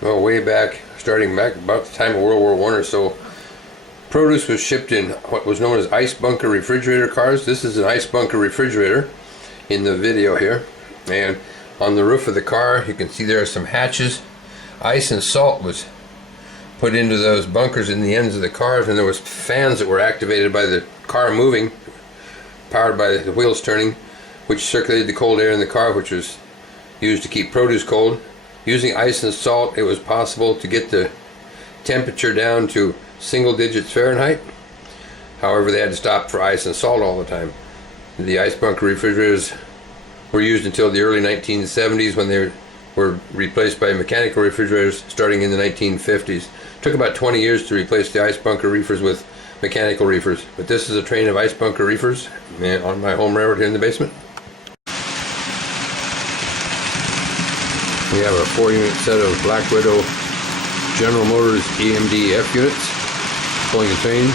well, way back, starting back about the time of World War I or so, produce was shipped in what was known as ice bunker refrigerator cars. This is an ice bunker refrigerator in the video here, and on the roof of the car you can see there are some hatches. Ice and salt was put into those bunkers in the ends of the cars, and there was fans that were activated by the car moving, powered by the wheels turning, which circulated the cold air in the car, which was used to keep produce cold. Using ice and salt, it was possible to get the temperature down to single digits Fahrenheit. However, they had to stop for ice and salt all the time. The ice bunker refrigerators were used until the early 1970s, when they were replaced by mechanical refrigerators starting in the 1950s. It took about 20 years to replace the ice bunker reefers with mechanical reefers. But this is a train of ice bunker reefers on my home railroad here in the basement. We have a 4-unit set of Black Widow General Motors EMD F units pulling the train,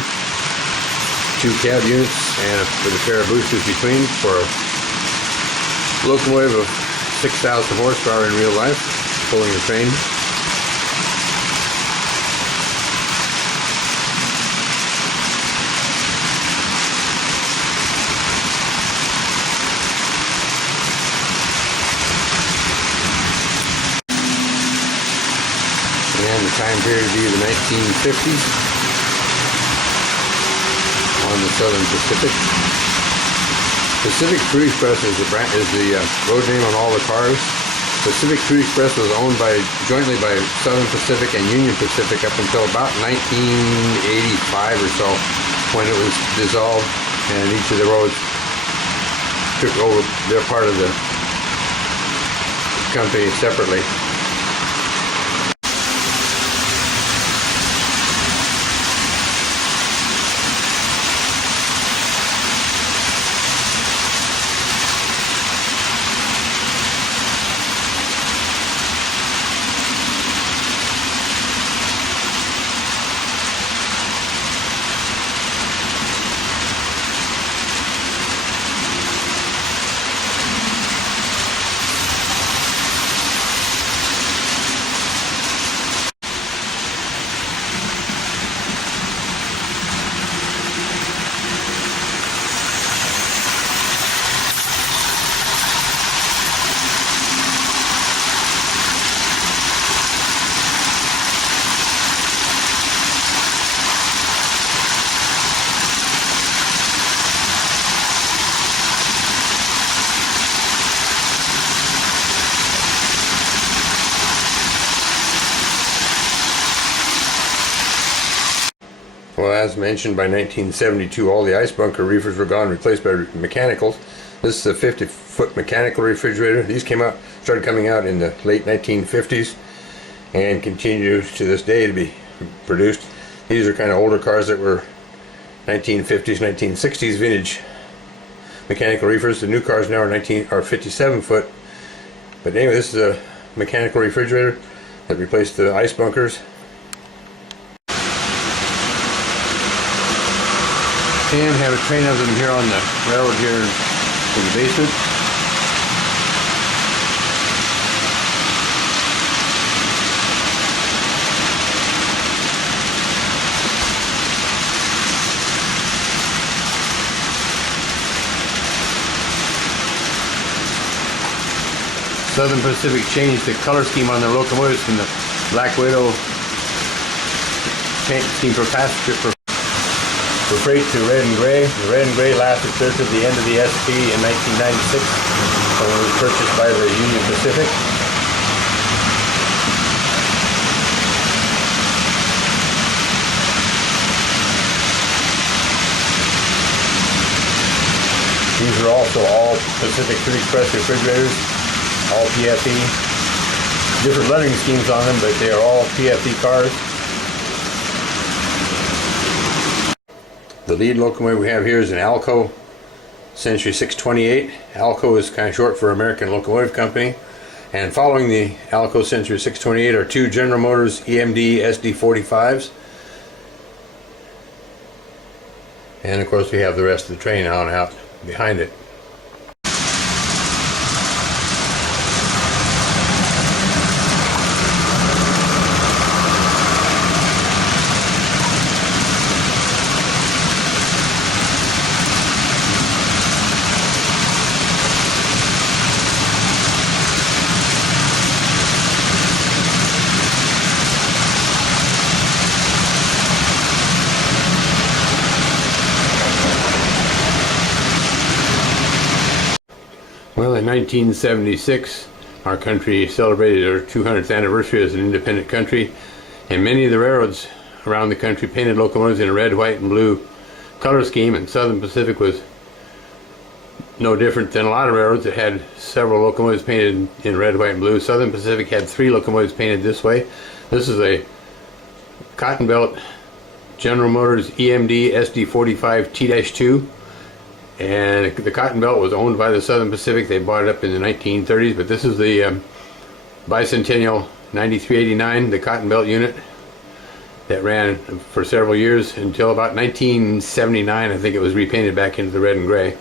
2 cab units, and with a pair of boosters between for a locomotive of 6,000 horsepower in real life pulling the train. And the time period would be the 1950s on the Southern Pacific. Pacific Fruit Express is the road name on all the cars. Pacific Fruit Express was owned jointly by Southern Pacific and Union Pacific up until about 1985 or so, when it was dissolved and each of the roads took over their part of the company separately. Well, as mentioned, by 1972 all the ice bunker reefers were gone, replaced by mechanicals. This is a 50-foot mechanical refrigerator. These started coming out in the late 1950s and continue to this day to be produced. These are kind of older cars that were 1950s, 1960s vintage mechanical reefers. The new cars now are 57-foot. But anyway, this is a mechanical refrigerator that replaced the ice bunkers. And have a train of them here on the railroad here in the basement. Southern Pacific changed the color scheme on their locomotives from the Black Widow paint scheme for freight to red and gray. The red and gray lasted clear to the end of the SP in 1996 when it was purchased by the Union Pacific. These are also all Pacific Fruit Express refrigerators, all PFE. Different lettering schemes on them, but they are all PFE cars. The lead locomotive we have here is an Alco Century 628. Alco is kind of short for American Locomotive Company. And following the Alco Century 628 are 2 General Motors EMD SD45s. And of course we have the rest of the train on out behind it. 1976, our country celebrated our 200th anniversary as an independent country, and many of the railroads around the country painted locomotives in a red, white, and blue color scheme, and Southern Pacific was no different than a lot of railroads that had several locomotives painted in red, white, and blue. Southern Pacific had 3 locomotives painted this way. This is a Cotton Belt General Motors EMD SD45 T-2, and the Cotton Belt was owned by the Southern Pacific. They bought it up in the 1930s, but this is the Bicentennial 9389, the Cotton Belt unit that ran for several years until about 1979. I think it was repainted back into the red and gray.